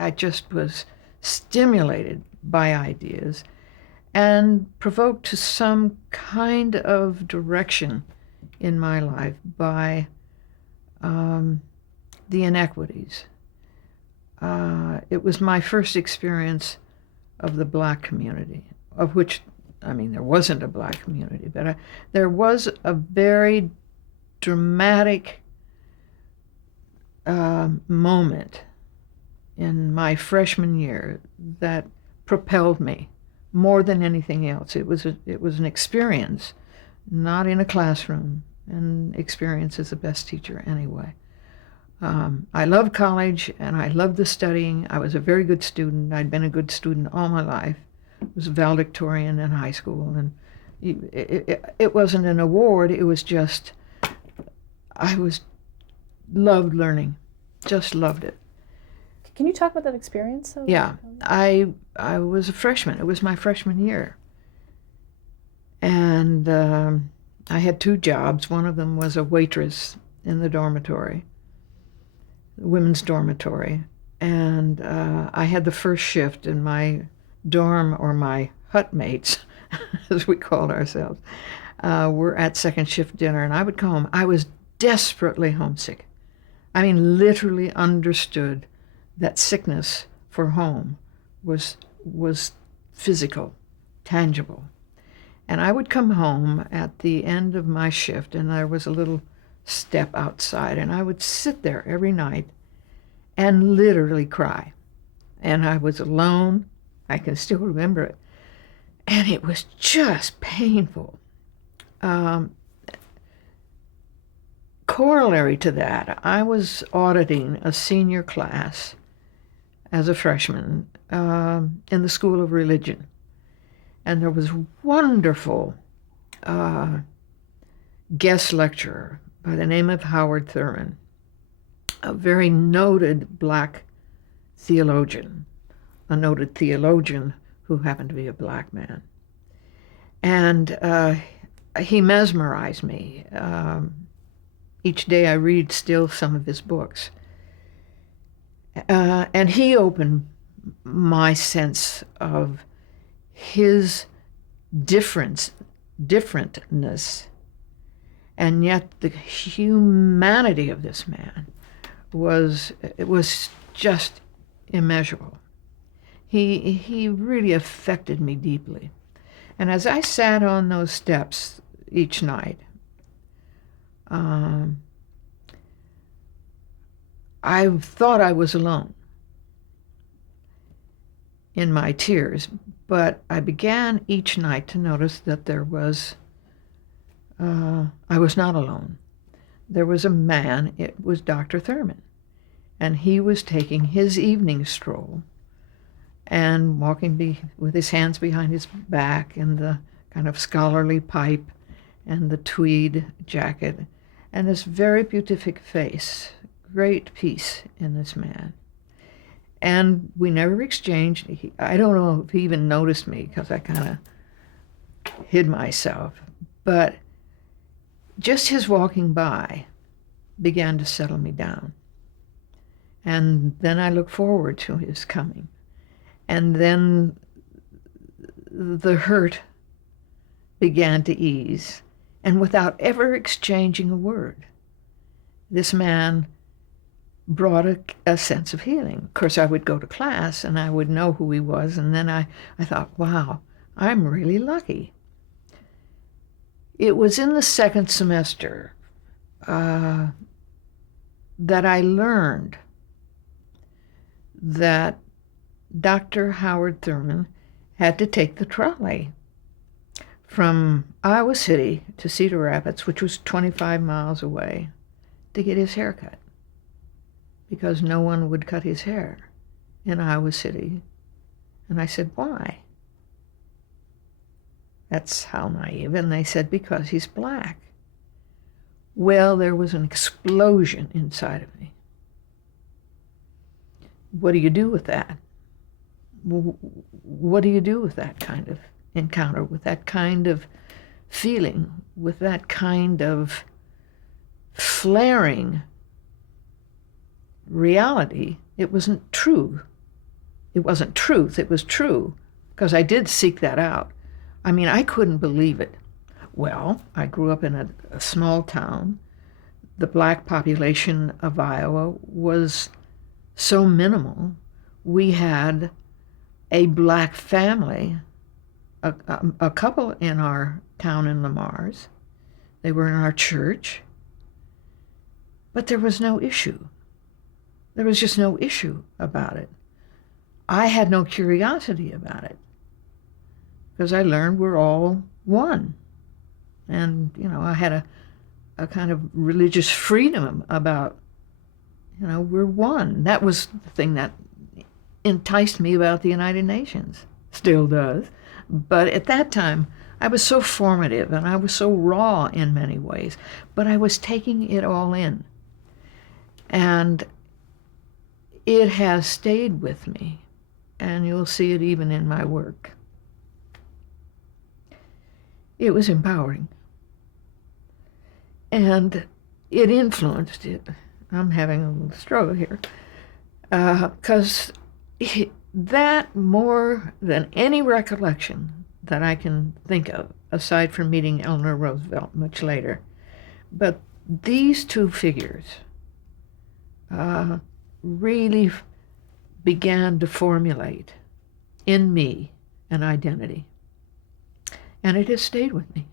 I just was stimulated by ideas and provoked to some kind of direction in my life by the inequities. It was my first experience of the Black community, of which, I mean, there wasn't a Black community, but there was a very dramatic moment in my freshman year that propelled me more than anything else. It was an experience, not in a classroom, and experience is the best teacher anyway. I loved college and I loved the studying. I was a very good student. I'd been a good student all my life. I was valedictorian in high school, and it wasn't an award. It was just, loved learning, just loved it. Can you talk about that experience? Yeah, I was a freshman. It was my freshman year. And I had 2 jobs. One of them was a waitress in the dormitory, the women's dormitory. And I had the first shift, in my dorm, or my hut mates, as we called ourselves, were at second shift dinner. And I would come home. I was desperately homesick. I mean, literally understood that sickness for home was physical, tangible. And I would come home at the end of my shift, and there was a little step outside, and I would sit there every night and literally cry. And I was alone. I can still remember it. And it was just painful. Corollary to that, I was auditing a senior class as a freshman in the School of Religion. And there was a wonderful guest lecturer by the name of Howard Thurman, a very noted Black theologian, a noted theologian who happened to be a Black man. And he mesmerized me. Each day I read still some of his books. And he opened my sense of his differentness, and yet the humanity of this man was just immeasurable. He really affected me deeply. And as I sat on those steps each night, I thought I was alone in my tears, but I began each night to notice that I was not alone. There was a man, it was Dr. Thurman, and he was taking his evening stroll and walking with his hands behind his back and the kind of scholarly pipe and the tweed jacket and this very beatific face. Great peace in this man. And we never exchanged. I don't know if he even noticed me because I kind of hid myself. But just his walking by began to settle me down. And then I looked forward to his coming. And then the hurt began to ease. And without ever exchanging a word, this man brought a sense of healing. Of course, I would go to class and I would know who he was, and then I thought, wow, I'm really lucky. It was in the second semester that I learned that Dr. Howard Thurman had to take the trolley from Iowa City to Cedar Rapids, which was 25 miles away, to get his hair cut, because no one would cut his hair in Iowa City. And I said, why? That's how naive. And they said, because he's Black. Well, there was an explosion inside of me. What do you do with that? What do you do with that kind of encounter, with that kind of feeling, with that kind of flaring reality? It wasn't true it wasn't truth, it was true, because I did seek that out. I mean, I couldn't believe it. Well, I grew up in a small town. The black population of Iowa was so minimal. We had a black family, a couple in our town in Lamar's. They were in our church. But there was no issue. There was just no issue about it. I had no curiosity about it because I learned we're all one. And, I had a kind of religious freedom about, we're one. That was the thing that enticed me about the United Nations. Still does. But at that time, I was so formative and I was so raw in many ways. But I was taking it all in. And it has stayed with me. And you'll see it even in my work. It was empowering. And it influenced it. I'm having a little struggle here. Because that, more than any recollection that I can think of, aside from meeting Eleanor Roosevelt much later, but these two figures really began to formulate in me an identity. And it has stayed with me.